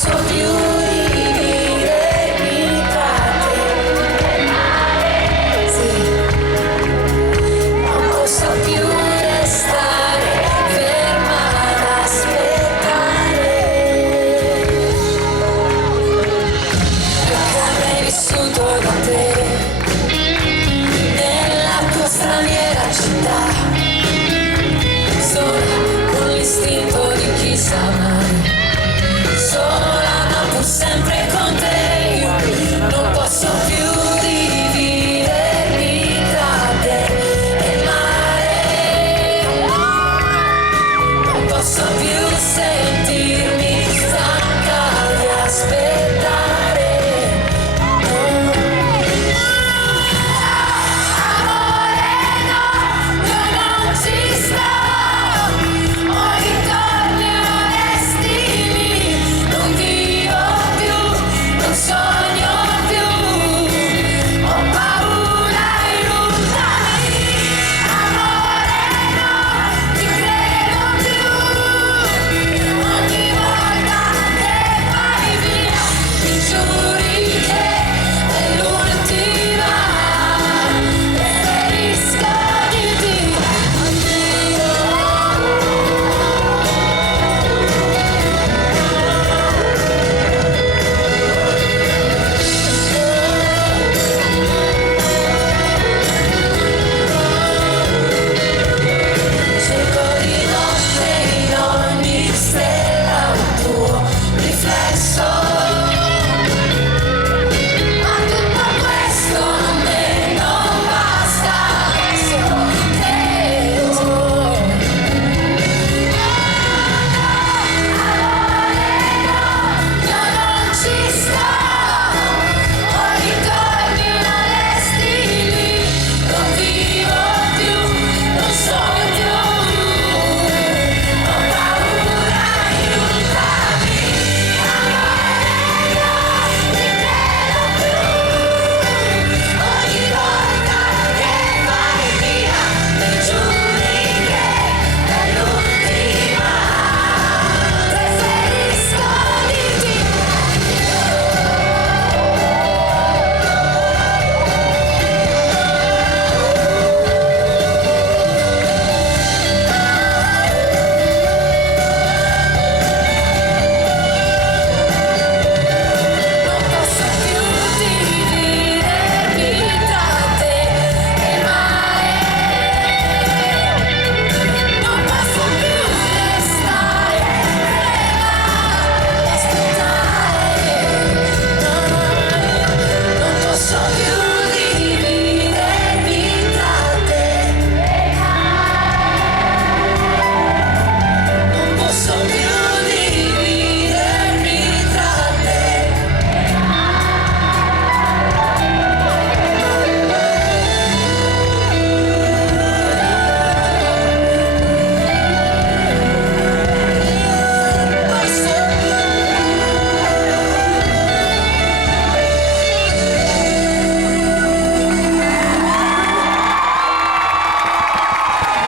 posso più dividermi tra te. Sì, non posso più restare ferma ad aspettare, perché avrei vissuto da te nella tua straniera città, sola con l'istinto di chi sa mai, sola ma pur sempre con te. Io non posso più dividermi tra te e il mare, non posso più sentirmi